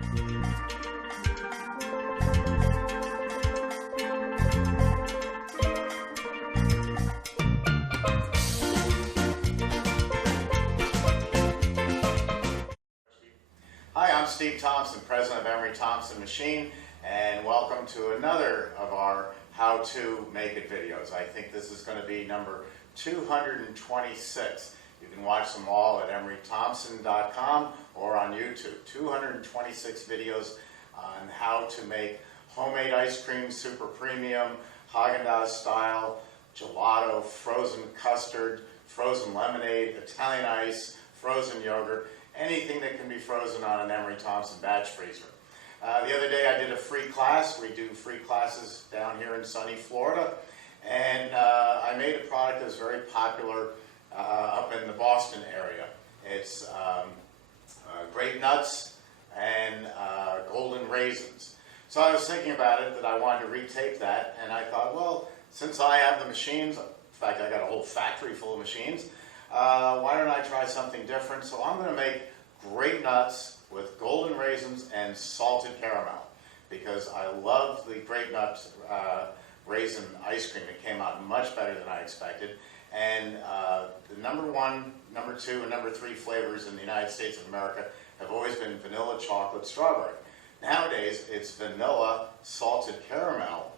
Hi, I'm Steve Thompson, president of Emery Thompson Machine, and welcome to another of our How To Make It videos. I think this is going to be number 226. You can watch them all at emerythompson.com or on YouTube. 226 videos on how to make homemade ice cream, super premium, Haagen-Dazs style, gelato, frozen custard, frozen lemonade, Italian ice, frozen yogurt, anything that can be frozen on an Emery Thompson batch freezer. The other day I did a free class. We do free classes down here in sunny Florida. And I made a product that's very popular up in the Boston area. It's grape nuts and golden raisins. So I was thinking about it that I wanted to retape that, and I thought, well, since I have the machines, in fact I got a whole factory full of machines, why don't I try something different? So I'm going to make grape nuts with golden raisins and salted caramel, because I love the grape nuts raisin ice cream. It came out much better than I expected. And the number one, number two, and number three flavors in the United States of America have always been vanilla, chocolate, strawberry. Nowadays, it's vanilla, salted caramel,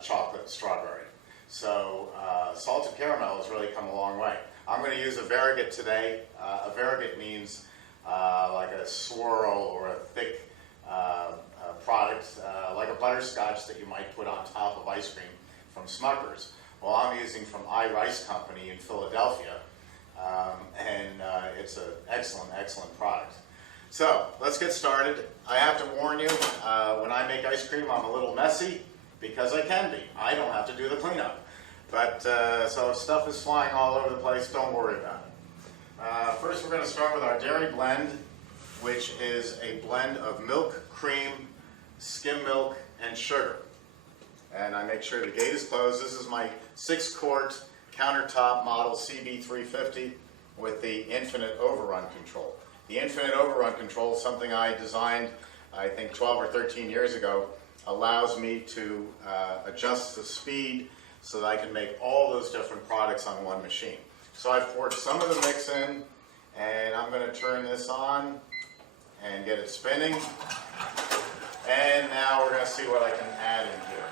chocolate, strawberry. So salted caramel has really come a long way. I'm going to use a variegate today. A variegate means like a swirl or a thick product, like a butterscotch that you might put on top of ice cream from Smucker's. Well, I'm using from iRice Company in Philadelphia, and it's an excellent, excellent product. So let's get started. I have to warn you, when I make ice cream, I'm a little messy, because I can be. I don't have to do the cleanup. But so if stuff is flying all over the place, don't worry about it. First, we're going to start with our dairy blend, which is a blend of milk, cream, skim milk, and sugar. And I make sure the gate is closed. This is my 6-quart countertop model CB350 with the infinite overrun control. The infinite overrun control is something I designed, I think 12 or 13 years ago. Allows me to adjust the speed so that I can make all those different products on one machine. So I've poured some of the mix in, and I'm going to turn this on and get it spinning. And now we're going to see what I can add in here.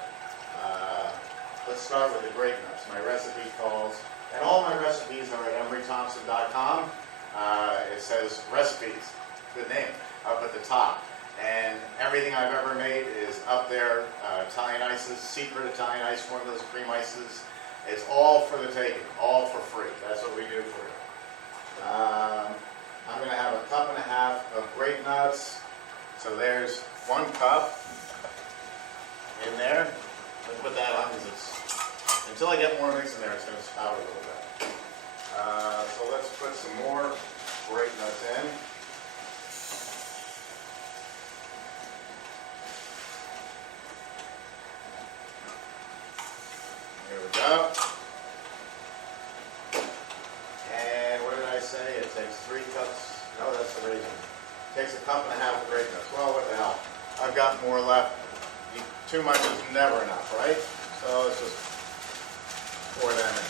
Let's start with the grape nuts. My recipe calls, and all my recipes are at emerythompson.com. It says recipes, good name, up at the top. And everything I've ever made is up there. Italian ices, secret Italian ice formulas, cream ices. It's all for the taking, all for free. That's what we do for you. I'm going to have 1.5 cups of grape nuts. So there's 1 cup in there. Let's put that on, because it's, until I get more mix in there, it's going to spout a little bit. So let's put some more grape nuts in. Here we go. And what did I say? It takes 3 cups. No, that's the raisin. It takes 1.5 cups of grape nuts. Well, what the hell? I've got more left. Too much is never enough, right? So let's just pour them in.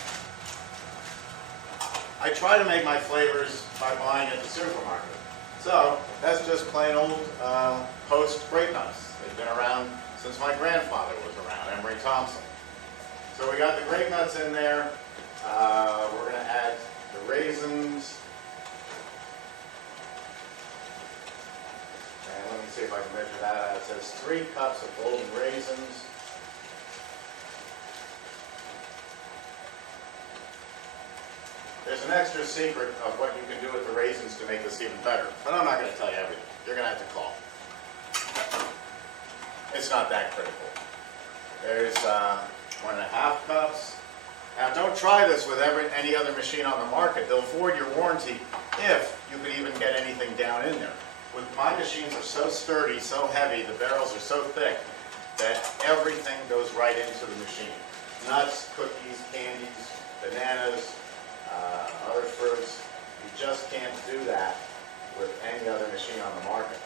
I try to make my flavors by buying at the supermarket. So that's just plain old Post grape nuts. They've been around since my grandfather was around, Emery Thompson. So we got the grape nuts in there. We're going to add the raisins. And let me see if I can measure that out. It says 3 cups of golden raisins. There's an extra secret of what you can do with the raisins to make this even better. But I'm not going to tell you everything. You're going to have to call. It's not that critical. There's 1.5 cups. Now don't try this with any other machine on the market. They'll void your warranty if you could even get anything down in there. With my machines are so sturdy, so heavy, the barrels are so thick that everything goes right into the machine. Nuts, cookies, candies, bananas, other fruits. You just can't do that with any other machine on the market.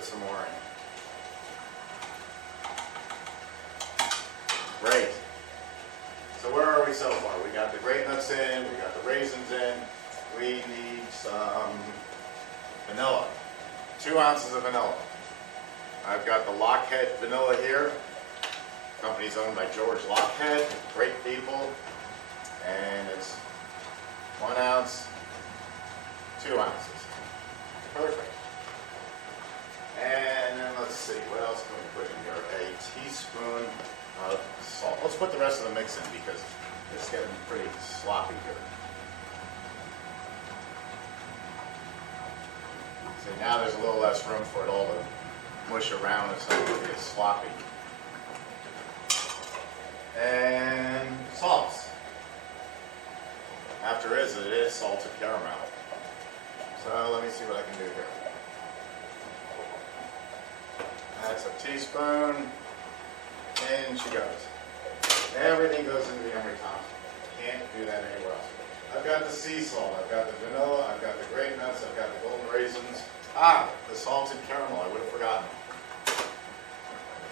put some more in. Great. So where are we so far? We got the grape nuts in, we got the raisins in. We need some vanilla. 2 ounces of vanilla. I've got the Lockheed vanilla here. The company's owned by George Lockheed. Great people. And it's 1 ounce, 2 ounces. Perfect. And then let's see, what else can we put in here? A teaspoon of salt. Let's put the rest of the mix in because it's getting pretty sloppy here. See, now there's a little less room for it all to mush around and something to get sloppy. And salts. After it is salted caramel. So let me see what I can do here. That's a teaspoon. In she goes. Everything goes into the Emery Thompson. Can't do that anywhere else. I've got the sea salt, I've got the vanilla, I've got the grape nuts, I've got the golden raisins. The salted caramel, I would have forgotten.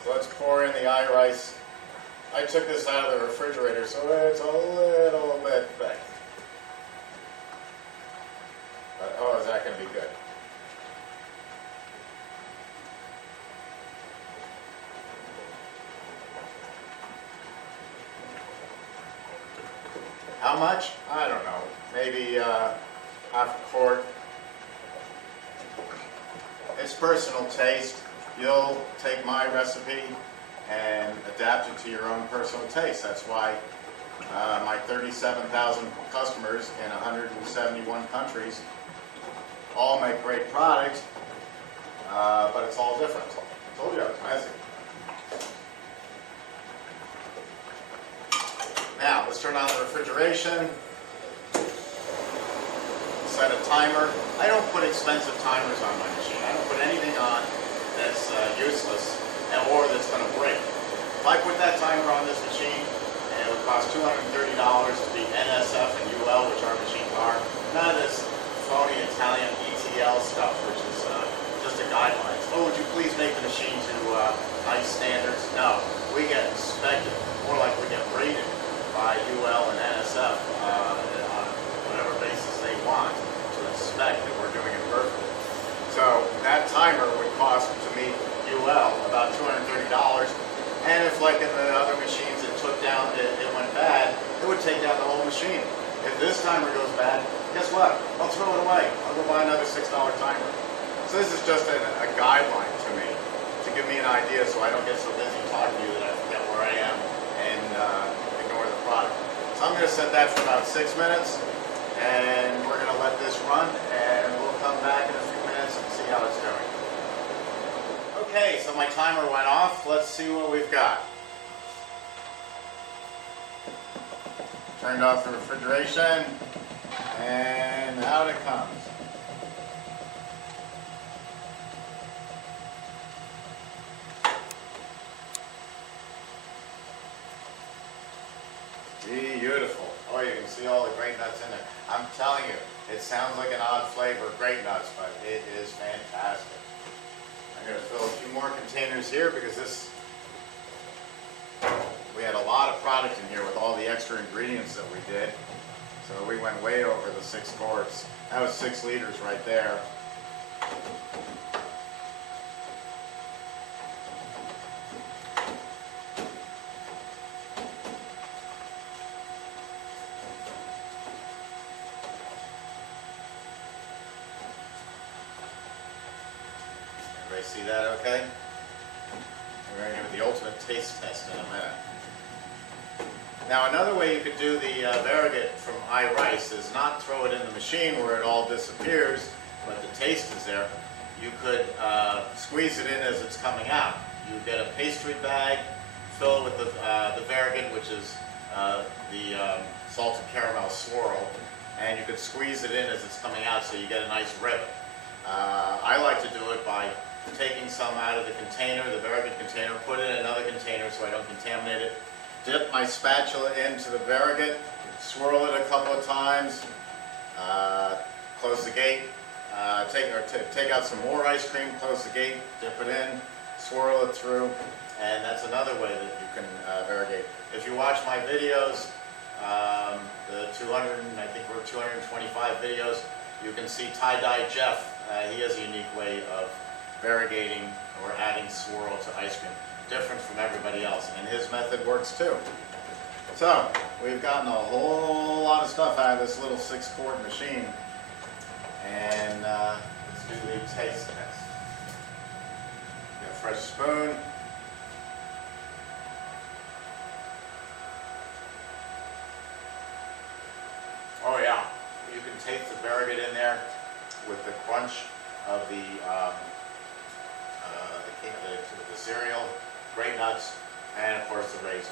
So let's pour in the iRice. I took this out of the refrigerator, so it's a little bit thick. But oh, is that going to be good? How much? I don't know. Maybe half a quart. It's personal taste. You'll take my recipe and adapt it to your own personal taste. That's why my 37,000 customers in 171 countries all make great products, but it's all different. I told you I was messy. Now, let's turn on the refrigeration. Set a timer. I don't put expensive timers on my machine. I don't put anything on that's useless or that's going to break. If I put that timer on this machine, and it would cost $230 to be NSF and UL, which our machines are. None of this phony Italian ETL stuff, which is just a guideline. Oh, would you please make the machine to nice standards? No, we get inspected. More like we get rated by UL and NSF on whatever basis they want to inspect that we're doing it perfectly. So that timer would cost to me UL about $230, and if like in the other machines it took down, it went bad, it would take down the whole machine. If this timer goes bad, guess what? I'll throw it away. I'll go buy another $6 timer. So this is just a guideline to me to give me an idea so I don't get so busy talking to you that I forget where I am and ignore the product. So I'm going to set that for about 6 minutes, and we're going to let this run, and we'll come back in a few minutes and see how it's doing. Okay, so my timer went off. Let's see what we've got. Turned off the refrigeration, and out it comes. Beautiful. Oh, you can see all the grape nuts in there. I'm telling you, it sounds like an odd flavor of grape nuts, but it is fantastic. I'm going to fill a few more containers here because we had a lot of product in here with all the extra ingredients that we did. So we went way over the 6 quarts. That was 6 liters right there. Everybody see that okay? We're going to give it the ultimate taste test in a minute. Now another way you could do the Variegated from iRice is not throw it in the machine where it all disappears, but the taste is there. You could squeeze it in as it's coming out. You get a pastry bag, fill it with the Variegated, which is the salted caramel swirl, and you could squeeze it in as it's coming out so you get a nice rip. I like to do it by taking some out of the container, the Variegated container, put it in another container so I don't contaminate it. Dip my spatula into the Variegated, swirl it a couple of times, close the gate, take out some more ice cream, close the gate, dip it in, swirl it through, and that's another way that you can variegate. If you watch my videos, the 200, I think we're 225 videos, you can see Tie-Dye Jeff. He has a unique way of variegating or adding swirl to ice cream, different from everybody else, and his method works too. So, we've gotten a whole lot of stuff out of this little 6-quart machine, and let's do the taste test. Get a fresh spoon. Oh yeah, you can taste the variegate in there with the crunch of the cereal, grape nuts, and of course the raisins.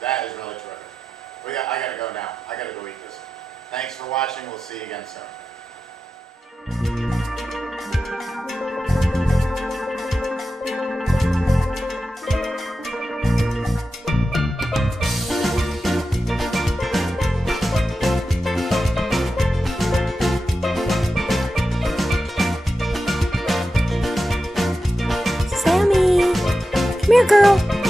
That is really terrific. I gotta go now. I gotta go eat this. Thanks for watching. We'll see you again soon. Sammy, come here, girl.